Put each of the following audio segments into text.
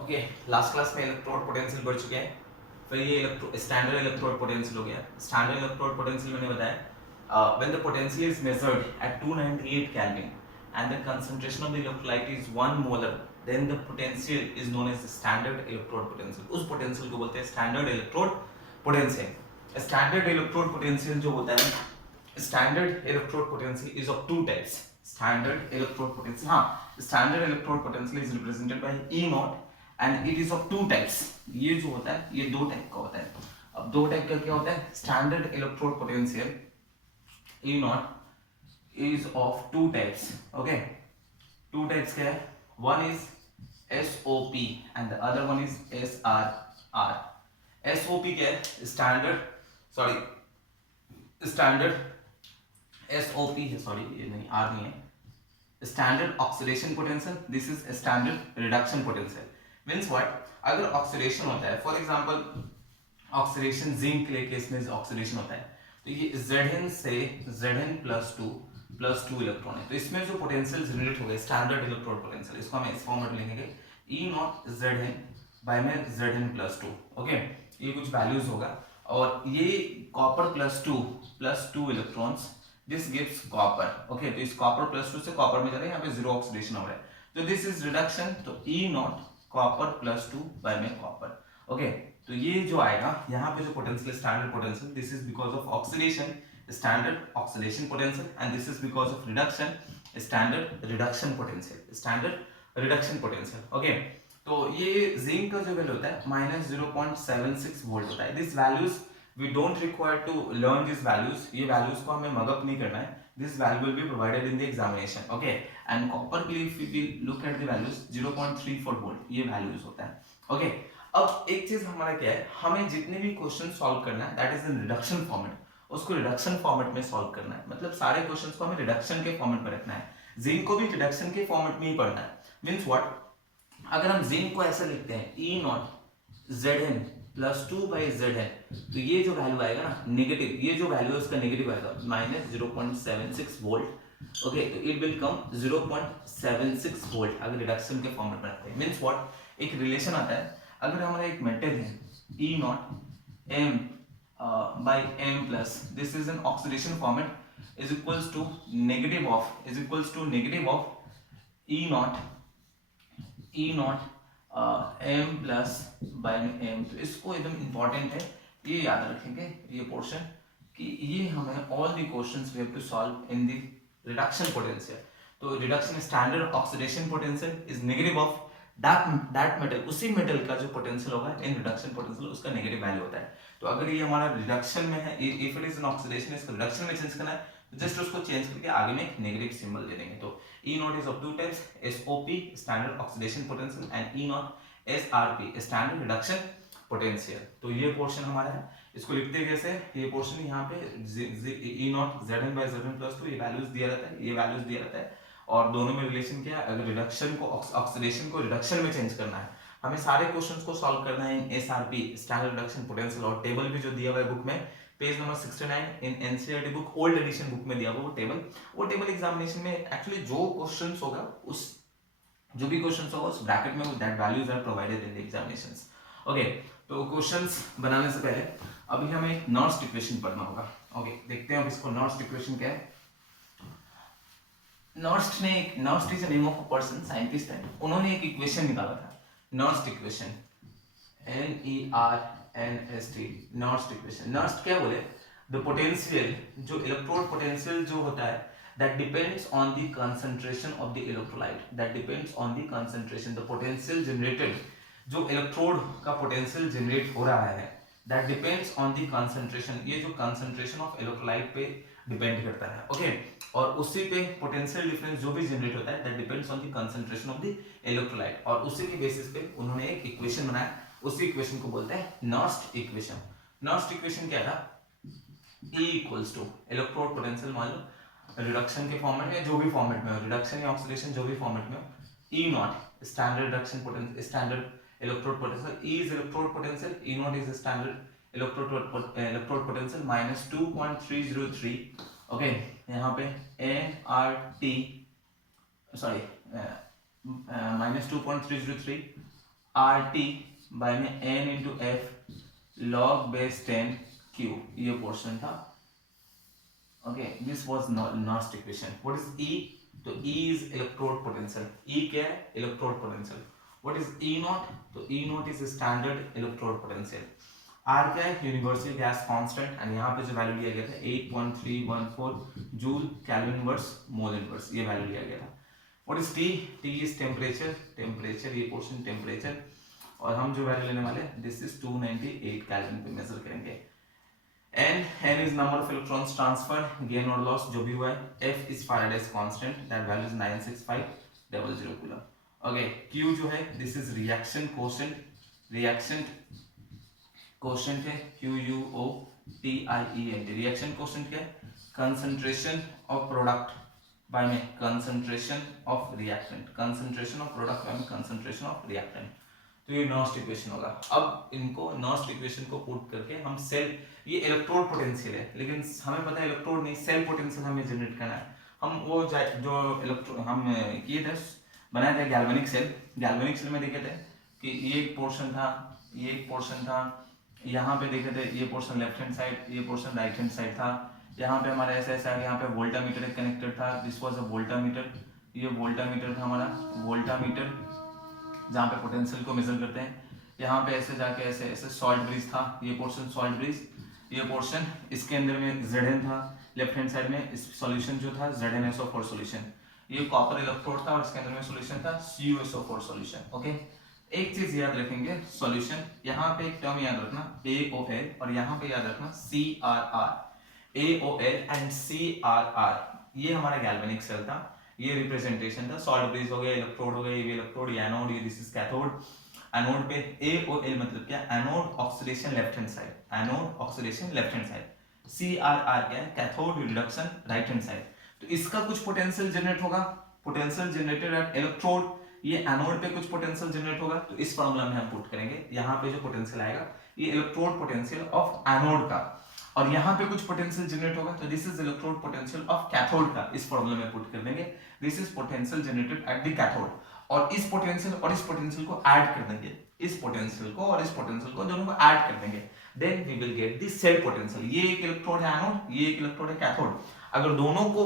Okay, last class में electrode potential बढ़ चुके हैं। फिर ये स्टैंडर्ड इलेक्ट्रोड पोटेंशियल हो गया। स्टैंडर्ड इलेक्ट्रोड पोटेंशियल मैंने बताया when the potential is measured at 298 kelvin and the concentration of the electrolyte is 1 molar, then the potential is known as standard electrode potential. उस पोटेंशियल को बोलते हैं standard electrode potential. Standard electrode potential जो होता है, standard electrode potential is of two types. Standard electrode potential, हाँ, standard electrode potential is represented by E naught and it is of two types. ये जो होता है ये दो टाइप का होता है। अब दो टाइप का क्या होता है? Standard electrode potential E naught is of two types. Okay, two types क्या है? One is SOP and the other one is SRR। SOP क्या है? स्टैंडर्ड SOP है, सॉरी ये नहीं, R नहीं है। Standard oxidation potential, this is standard reduction potential. Means what? अगर ऑक्सीडेशन होता है, फॉर एग्जांपल ऑक्सीडेशन जिंक के केस में ऑक्सीडेशन होता है, तो ये Zn से Zn+2 इलेक्ट्रॉन है, तो इसमें जो पोटेंशियल जनरेट हो गया स्टैंडर्ड इलेक्ट्रोड पोटेंशियल, इसको हम इस फॉर्म में लिखेंगे E नॉट Zn बाय में Zn+2। ओके, ये कुछ वैल्यूज होगा और ये copper +2 electrons, this gives copper. Okay, तो इस कॉपर +2 से कॉपर में जा रहे हैं, यहाँ पे जीरो ऑक्सीडेशन हो रहा है, तो दिस इज रिडक्शन। तो E नॉट कॉपर +2 बाय में कॉपर। ओके, तो ये जो आएगा यहाँ पे जो potential standard potential, this is because of oxidation, standard oxidation potential, and this is because of reduction, standard reduction potential, standard reduction potential. Okay, तो ये जिंक का जो वैल्यू होता है -0.76 वोल्ट होता है। This values we don't require to learn this values, ये values को हमें मगअप नहीं करना है, this value will be provided in the examination. Okay, and copper के लिए if we look at the values 0.34 volt ये values होता है। Okay, अब एक चीज हमारा क्या है, हमें जितने भी क्वेश्चन सॉल्व करना है that is in reduction format, उसको रिडक्शन फॉर्मेट में सॉल्व करना है। मतलब सारे क्वेश्चंस को हमें रिडक्शन के फॉर्मेट में रखना है। जिंक को भी रिडक्शन के फॉर्मेट में ही पढ़ना है। Means what? अगर हम जिंक को ऐसा लिखते हैं E not Zn+2 by Zn, तो ये जो वैल्यू आएगा ना नेगेटिव, ये जो वैल्यू है उसका नेगेटिव आएगा -0.76 वोल्ट। ओके, तो इट विल कम 0.76 वोल्ट अगर रिडक्शन के फॉर्मेट में रखते हैं। Means what? एक रिलेशन आता है, अगर हमारा एक मेटल है E naught M by M plus, this is an oxidation format, is equals to negative of E naught M plus by में M। तो इसको एकदम इंपॉर्टेंट है, ये याद रखेंगे ये पोर्शन, कि ये हमें all the questions we have to solve in the reduction potential. तो reduction standard oxidation potential is negative of that metal, उसी मेटल का जो पोटेंशियल होगा इन रिडक्शन पोटेंशियल उसका नेगेटिव वैल्यू होता है। तो अगर ये हमारा रिडक्शन में है, if it is an oxidation, इसको रिडक्शन में चेंज करना है, तो जस्ट उसको चेंज करके आगे में एक नेगेटिव सिंबल दे देंगे। तो E not is of two types, SOP standard oxidation potential and E not SRP standard reduction potential। तो ये पोर्शन हमारा है, इसको लिखते कैसे? ये पोर्शन यहाँ पे E naught Zn by Zn+2 ये वैल्यूज दिया रहता है, ये वैल्यूज दिया रहता है, और दोनों में रिलेशन क्या है? अगर रिडक्शन को ऑक्सीडेशन को रिडक्शन में चेंज करना है, हमें सारे क्वेश्चंस को सॉल्व करना है in SRP standard reduction potential, और टेबल भी जो दिया हुआ है बुक में page number 69 in NCERT book old edition book में दिया हुआ वो टेबल एग्जामिनेशन में एक्चुअली जो क्वेश्चंस होगा उस जो भी क्वेश्चंस होगा उस ब्रैकेट में that values are provided in the examinations. Okay, तो क्वेश्चंस बनाने से पहले अभी हमें एक नॉर्स्ट इक्वेशन पढ़ना होगा। ओके, देखते हैं अब इसको नॉर्स्ट इक्वेशन क्या है। Nernst is the name of a person, scientist है, उन्होंने एक इक्वेशन निकाला था, Nernst equation, NERNST, Nernst equation. Nernst क्या बोले? द पोटेंशियल, जो इलेक्ट्रोड पोटेंशियल जो होता है, that depends on the concentration of the electrolyte, that depends on the concentration, the potential generated, जो इलेक्ट्रोड का पोटेंशियल जनरेट हो रहा है, that depends on the concentration, ये जो concentration of electrolyte पे डिपेंड करता है। ओके, और उसी पे पोटेंशियल डिफरेंस जो भी जनरेट होता है, that depends on the concentration of the electrolyte, और उसी के बेसिस पे उन्होंने एक इक्वेशन बनाया, उसी इक्वेशन को बोलते हैं नॉर्स्ट इक्वेशन। नॉर्स्ट इक्वेशन क्या था? E equals to electrode potential, मान लो रिडक्शन के फॉर्मेट में, जो भी फॉर्मेट में हो, रिडक्शन या ऑक्सीडेशन जो भी फॉर्मेट में हो, E naught standard reduction potential, standard electrode potential, E is electrode potential, E naught is standard electrode potential -2.303। Okay, यहाँ पे NRT, sorry -2.303 R T by में n into F log base 10 Q, ये portion था। Okay, this was Nernst equation. What is E? तो E is electrode potential. E क्या है? Electrode potential. What is E naught? तो E naught is standard electrode potential. Are क्या है? Universal gas constant, and यहाँ पे जो वैल्यू लिया गया था 8.314 joule kelvin inverse mole inverse, ये वैल्यू लिया गया था। What is T? T is temperature, temperature ये पोर्शन टेम्परेचर, और हम जो वैल्यू लेने वाले दिस इज 298 केल्विन पे मेजर करेंगे। n is number of electrons transferred, gain or loss जो भी हुआ है। f is Faraday's constant, that value is 96500 coulomb। okay, q जो है this is reaction quotient, reaction quotient है QUOTIENT। reaction quotient क्या है? concentration of product by में concentration of reactant, concentration of product by में concentration of reactant। तो ये नॉस्ट equation होगा। अब इनको नॉस्ट इक्वेशन को पुट करके हम सेल, ये इलेक्ट्रोड पोटेंशियल है, लेकिन हमें पता है इलेक्ट्रोड नहीं, सेल पोटेंशियल हमें जनरेट करना है। हम वो जो इलेक्ट्रो हम किए थे, बनाए थे गैल्वेनिक सेल। गैल्वेनिक सेल में देखे थे कि ये एक पोर्शन था, ये एक पोर्शन था, यहाँ पे देखे थे ये पोर्शन लेफ्ट हैंड साइड, ये पोर्शन राइट हैंड साइड था। यहाँ पे हमारा ऐसा ऐसा, यहाँ पे वोल्टामीटर एक कनेक्टेड था, दिस वाज अ वोल्टामीटर, ये वोल्टामीटर था हमारा, वोल्टामीटर जहाँ पे पोटेंशियल को मेजर करते हैं। यहाँ पे ऐसे जाके ऐसे ऐसे सॉल्ट ब्रिज था, ये पोर्शन सॉल्ट ब्रिज, ये पोर्शन, इसके अंदर में Zn था लेफ्ट हैंड साइड में, इस सॉल्यूशन जो था ZnSO4 सॉल्यूशन, ये कॉपर इलेक्ट्रोड था और इसके अंदर में सॉल्यूशन था CuSO4 सॉल्यूशन। ओके, एक चीज याद रखेंगे, सॉल्यूशन यहाँ पे एक टर्म याद रखना AOL, और यहाँ पे याद रखना CRR। AOL एंड CRR, ये हमारा गैल्वेनिक सेल था, ये रिप्रेजेंटेशन था। सॉल्ट ब्रिज हो गया, इलेक्ट्रोड हो गया, ये इलेक्ट्रोड, ये एनोड, ये दिस इज कैथोड। एनोड पे AOL मतलब क्या? Anode oxidation left hand side, anode oxidation left hand side. CRR क्या है? Cathode reduction right hand side. तो इसका कुछ पोटेंशियल जनरेट होगा, पोटेंशियल जनरेटेड एट इलेक्ट्रोड, ये एनोड पे कुछ पोटेंशियल जनरेट होगा, तो इस फॉर्मूला में हम पुट करेंगे। यहाँ पे जो पोटेंशियल आएगा ये इलेक्ट्रोड पोटेंशियल ऑफ एनोड का, और यहाँ पे कुछ पोटेंशियल जनरेट होगा, तो this is electrode potential of cathode का, इस फॉर्मूला में पुट कर देंगे। This is potential generated at the cathode, और इस पोटेंशियल और इस पोटेंशियल को ऐड कर देंगे, इस पोटेंशियल को और इस पोटेंशियल को दोनों को ऐड कर देंगे, then we will get the cell potential. ये एक इलेक्ट्रोड है एनोड, ये एक इलेक्ट्रोड है कैथोड, अगर दोनों को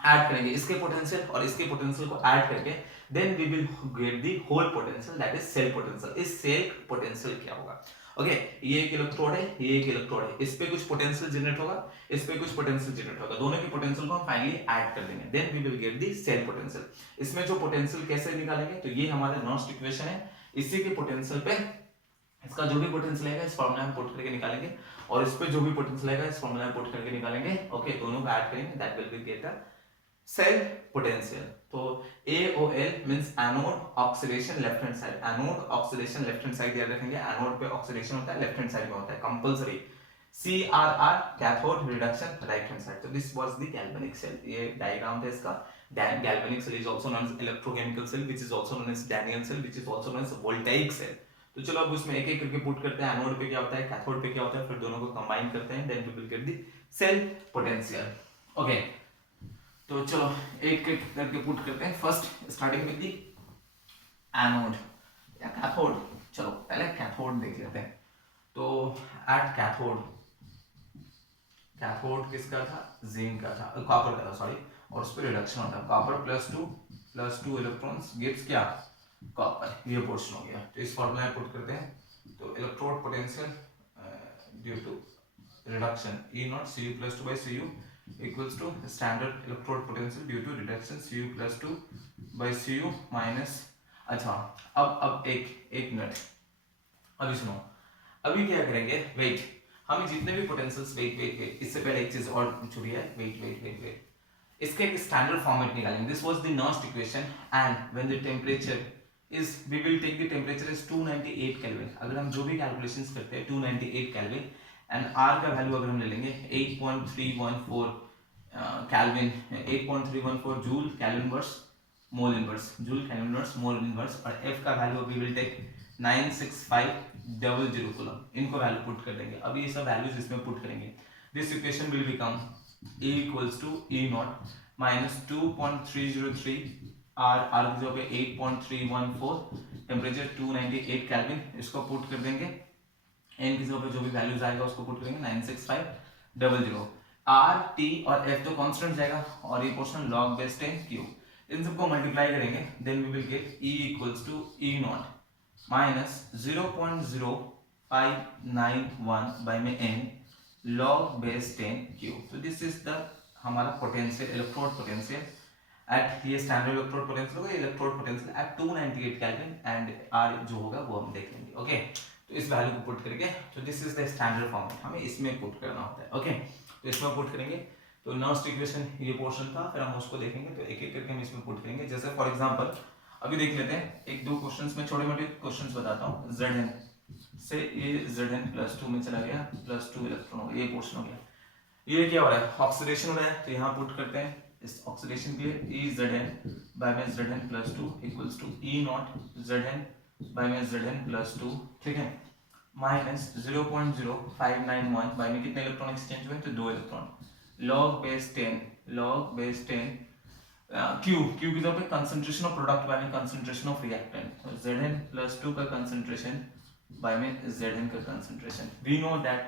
ऐड करेंगे, इसके पोटेंशियल और इसके पोटेंशियल को ऐड करके, then we will get the whole potential, that is cell potential. इस सेल पोटेंशियल क्या होगा? ओके, ये एक इलेक्ट्रोड है, ये एक इलेक्ट्रोड है, इस पे कुछ पोटेंशियल जनरेट होगा, इस पे कुछ पोटेंशियल जनरेट होगा, दोनों की पोटेंशियल को हम फाइनली ऐड कर देंगे, then we will get the cell potential. इसमें जो पोटेंशियल कैसे निकालेंगे? तो ये हमारा नॉस्ट इक्वेशन है, इसी के पोटेंशियल पे इसका जो भी पोटेंशियल आएगा इस फॉर्मूला में पुट करके निकालेंगे, और इस पे जो भी पोटेंशियल आएगा इस फॉर्मूला में पुट करके निकालेंगे। ओके, दोनों को ऐड करेंगे, that will be get the cell potential. तो AOL means anode oxidation left hand side, anode oxidation left hand side याद रखेंगे, एनोड पे ऑक्सीडेशन होता है, लेफ्ट हैंड साइड में होता है compulsory. CRR cathode reduction right hand side. तो this was the galvanic cell, ये डायग्राम था इसका। Galvanic cell is also known as electrochemical cell, which is also known as Daniell cell, which is also known as voltaic cell. तो चलो अब उसमें एक एक करके पुट करते हैं, एनोड पे क्या होता है, कैथोड पे क्या होता है, फिर दोनों को कंबाइन करते हैं, then we will get the cell potential. Okay, तो चलो एक एक करके पुट करते हैं। First starting with the anode या कैथोड। चलो पहले कैथोड देख लेते हैं। तो एट कैथोड, कैथोड किसका था? जिंक का था, कॉपर का था सॉरी, और उस पर रिडक्शन होता है, कॉपर +2 इलेक्ट्रॉन्स गिव्स क्या? कॉपर, ये पोर्शन हो गया। तो इस फॉर्मूला में पुट करते हैं, तो electrode potential due to reduction E0 Cu+2/Cu equals to standard electrode potential due to reduction Cu+2/Cu minus। अच्छा, अब एक मिनट, अभी सुनो, अभी क्या करेंगे, वेट, हमें जितने भी पोटेंशियल्स, वेट, इससे पहले एक चीज और छुड़ी है, वेट, इसके एक स्टैंडर्ड फॉर्मेट निकालेंगे। This was the Nernst equation, and when the temperature is, we will take the temperature is 298 kelvin. अगर हम जो भी कैलकुलेशंस करते हैं 298 केल्विन, एंड आर का वैल्यू अगर हम ले लेंगे 8.314 kelvin, 8.314 joule kelvin inverse mole inverse, joule kelvin inverse mole inverse, और एफ का value we will take 96500 coulomb. इनको वैल्यू पुट कर देंगे, अभी ये सब वैल्यूज इसमें पुट करेंगे। This equation will become E equals to E0 minus 2.303 R की जगह पे 8.314, टेम्परेचर 298 केल्विन, इसको पुट कर देंगे, एन की जगह पे जो भी वैल्यूज आएगा उसको पुट करेंगे 96500। आर टी और एफ तो कांस्टेंट जाएगा और ये पोर्शन log बेस 10 क्यू, इन सबको मल्टीप्लाई करेंगे, then we will get E equals to E naught minus 0.0591 by में n log बेस 10 क्यू। तो दिस इज द हमारा पोटेंशियल, इलेक्ट्रोड पोटेंशियल एट, ये स्टैंडर्ड इलेक्ट्रोड पोटेंशियल होगा, electrode potential at 298 kelvin and R जो होगा वो हम देख लेंगे। ओके तो इस वैल्यू को पुट करके, तो this is the standard format, हमें इसमें पुट करना होता है। ओके तो इसमें पुट करेंगे, तो नर्स्ट इक्वेशन ये पोर्शन था, फिर हम उसको देखेंगे, तो एक एक करके हम इसमें पुट करेंगे। जैसे फॉर एग्जांपल अभी देख लेते हैं, एक दो क्वेश्चंस में छोटे मोटे क्वेश्चंस बताता हूँ। Zn से ये Zn +2 में चला गया, +2 इलेक्ट्रॉन हो गया, ये पोर्शन हो गया। ये क्या हो रहा है, ऑक्सीडेशन हो रहा है, तो यहाँ पुट करते हैं इस ऑक्सीडेशन के लिए E बाय में Zn +2 equals to E naught Zn by में Zn +2, ठीक है, माइनस 0.0591 बाय में कितने इलेक्ट्रॉन एक्सचेंज हुए, तो 2 इलेक्ट्रॉन, log बेस 10 क्यू की जगह पे कंसंट्रेशन ऑफ प्रोडक्ट बाय में कंसंट्रेशन ऑफ रिएक्टेंट, Zn +2 का कंसंट्रेशन बाय में Zn का concentration. We know that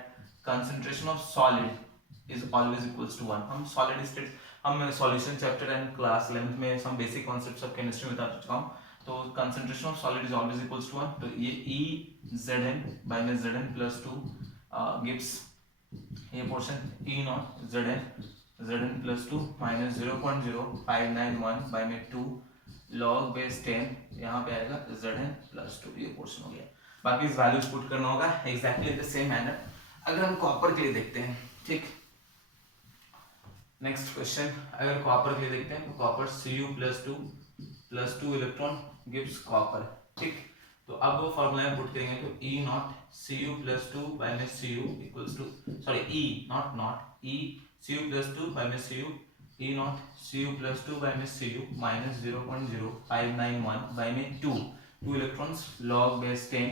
concentration of solid is always equals to 1। हम सॉलिड स्टेट, हम solution chapter and class 11th में some basic concepts of chemistry बता चुका हूं, तो concentration of solid is always equals to 1। तो ये E Zn बाय में Zn +2 गिव्स ये portion E naught Zn +2 minus 0.0591 by में 2 log बेस 10, यहाँ पे आएगा Zn +2, ये पोर्शन हो गया। बाकी इस वैल्यूज पुट करना होगा एग्जैक्टली द सेम मैनर। अगर हम कॉपर के लिए देखते हैं, ठीक, नेक्स्ट क्वेश्चन, अगर कॉपर के लिए देखते हैं तो copper Cu+2 electron gives copper, ठीक, तो अब वो फॉर्मूला में पुट करेंगे, तो E नॉट Cu+2 बाय में Cu equals to, sorry E naught E Cu+2 by में Cu, E naught Cu+2 by में Cu माइनस 0.0591 बाय में 2 electrons, log base 10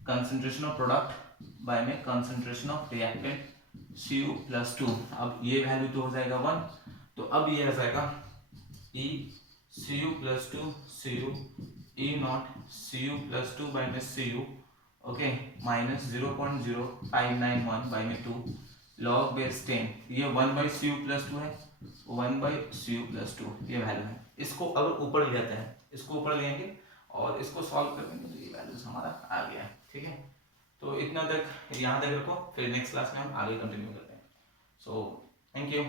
concentration of product by में कंसंट्रेशन ऑफ रिएक्टेंट Cu+2। अब ये value तो हो जाएगा 1, तो अब ये आ जाएगा E Cu+2 Cu E naught Cu+2 by में Cu, ओके, माइनस 0.0591 बाय में 2 log बेस 10, ये 1/Cu+2 है, 1/Cu+2 ये वैल्यू है। इसको अगर ऊपर ले जाते हैं, इसको ऊपर ले आएंगे और इसको सॉल्व कर देंगे, तो ये वैल्यूज हमारा आ गया है, ठीक है। तो इतना तक यहाँ तक रखो, फिर नेक्स्ट क्लास में हम आगे कंटिन्यू करते हैं। So thank you.